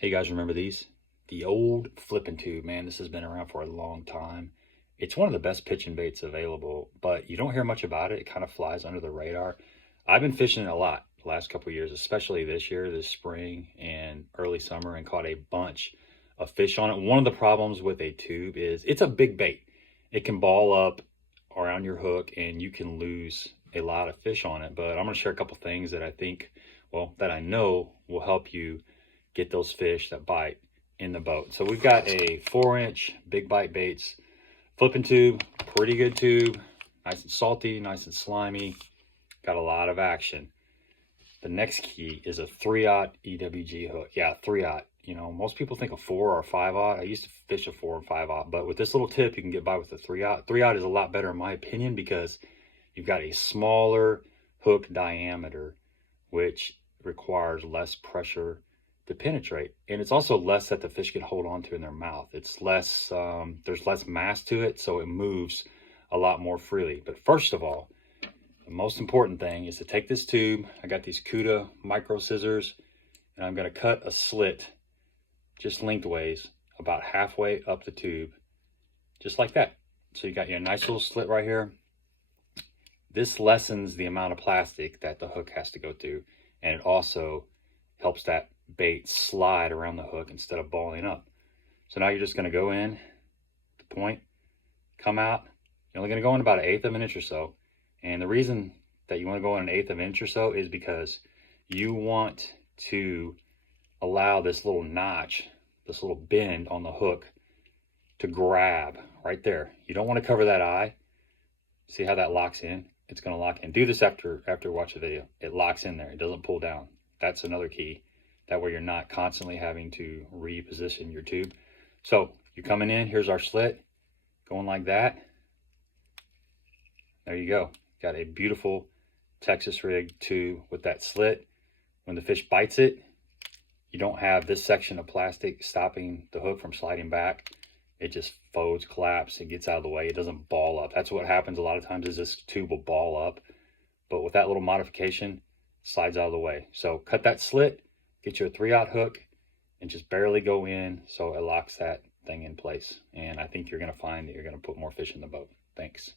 Hey guys, remember these? The old flipping tube, man, this has been around for a long time. It's one of the best pitching baits available, but you don't hear much about it. It kind of flies under the radar. I've been fishing it a lot the last couple of years, especially this year, this spring and early summer, and caught a bunch of fish on it. One of the problems with a tube is it's a big bait. It can ball up around your hook and you can lose a lot of fish on it. But I'm going to share a couple things that I think, well, that I know will help you get those fish that bite in the boat. So we've got a 4-inch Big Bite Baits flipping tube, pretty good tube, nice and salty, nice and slimy, got a lot of action. The next key is a 3/0 EWG hook. Yeah, 3/0. You know, most people think a 4 or a 5/0. I used to fish a 4 and 5/0, but with this little tip, you can get by with a 3/0. 3/0 is a lot better in my opinion because you've got a smaller hook diameter, which requires less pressure to penetrate, and it's also less that the fish can hold on to in their mouth. It's less, there's less mass to it, so it moves a lot more freely. But first of all, the most important thing is to take this tube. I got these Cuda micro scissors, and I'm going to cut a slit just lengthways about halfway up the tube, just like that. So you got your nice little slit right here. This lessens the amount of plastic that the hook has to go through, and it also helps that bait slide around the hook instead of balling up. So now you're just going to go in the point, come out. You're only going to go in about 1/8 of an inch or so. And the reason that you want to go in 1/8 of an inch or so is because you want to allow this little notch, this little bend on the hook to grab right there. You don't want to cover that eye. See how that locks in? It's going to lock in. Do this after watch the video. It locks in there. It doesn't pull down. That's another key. That way you're not constantly having to reposition your tube. So you're coming in, here's our slit, going like that. There you go. Got a beautiful Texas rig tube with that slit. When the fish bites it, you don't have this section of plastic stopping the hook from sliding back. It just folds, collapses, it gets out of the way. It doesn't ball up. That's what happens a lot of times, is this tube will ball up. But with that little modification, it slides out of the way. So cut that slit, get you a 3/0 hook, and just barely go in so it locks that thing in place. And I think you're going to find that you're going to put more fish in the boat. Thanks.